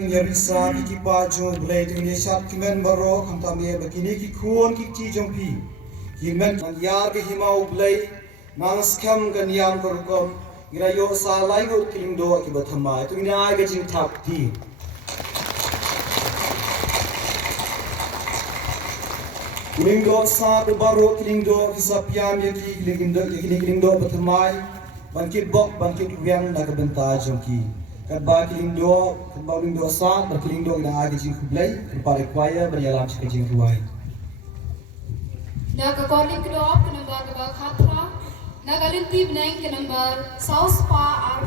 Yarisa ki paju blai tu ni shat kimen baro kham ta me bakini ki khuon ki chi jong phi himen yar ke himau blai mang skam gan yam kor kom gira yo sa lai go kiling do ki bathama tu ni ai ga jing thap ti kiling do sa de baro kiling do ki sa piam ye ki kiling do bathama ban ki bok ban ki yang na ka benta jong ki kat ba kiling do sa ba kiling do ina agi jing khublai pa require ba yalam chi jing ruai na ka kolim kido op ka number ka ba khatra na galin tib nang ka number sauce pa ar